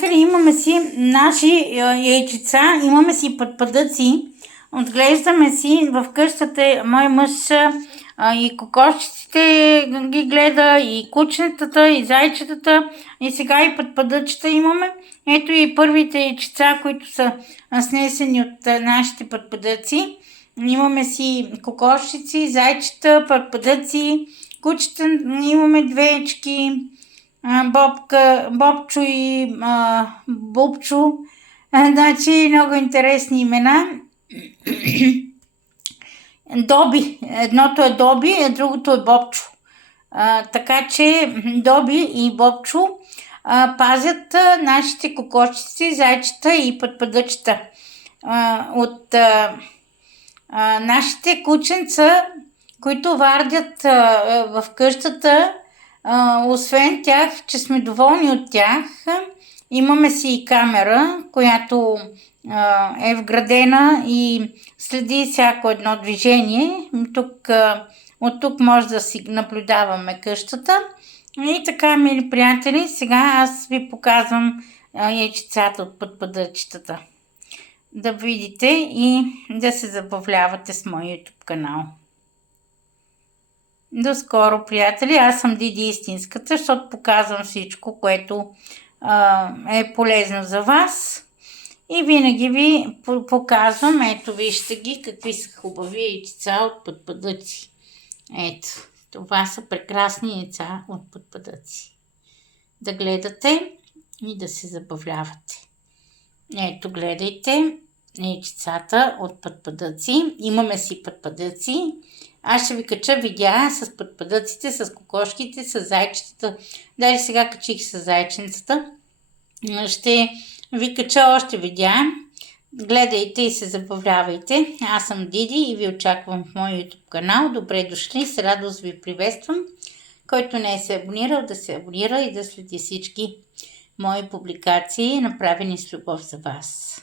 приятели, имаме си наши яйчица, имаме си пътпадъци. Отглеждаме си в къщата, мой мъж и кокошчиците ги гледа, и кучетата, и зайчетата, и сега и пътпадъчета имаме. Ето и първите яйчица, които са снесени от нашите пътпадъци. Имаме си кокошчици, зайчета, пътпадъци, кучета, имаме двеечки, Бобчо и Бубчо. Значи много интересни имена. Доби. Едното е Доби, а другото е Бобчо. Така че Доби и Бобчо пазят нашите кокошчици, зайчета и пътпадъчета. От нашите кученца, които вардят в къщата, освен тях, че сме доволни от тях, имаме си и камера, която е вградена и следи всяко едно движение. От тук може да си наблюдаваме къщата. И така, мили приятели, сега аз ви показвам яйчицата от пътпадъчетата. Да видите и да се забавлявате с моя YouTube канал. До скоро, приятели. Аз съм Диди Истинската, защото показвам всичко, което е полезно за вас. И винаги ви показвам, ето вижте ги, какви са хубави яйца от пътпадъци. Ето, това са прекрасни яйца от пътпадъци. Да гледате и да се забавлявате. Ето, гледайте яйцата от пътпадъци. Имаме си пътпадъци. Аз ще ви кача видеа с пътпадъците, с кокошките, с зайчетата. Даже сега качих с зайченцата. Ще ви кача още видеа. Гледайте и се забавлявайте. Аз съм Диди и ви очаквам в моя YouTube канал. Добре дошли, с радост ви приветствам. Който не е се абонирал, да се абонира и да следи всички мои публикации, направени с любов за вас.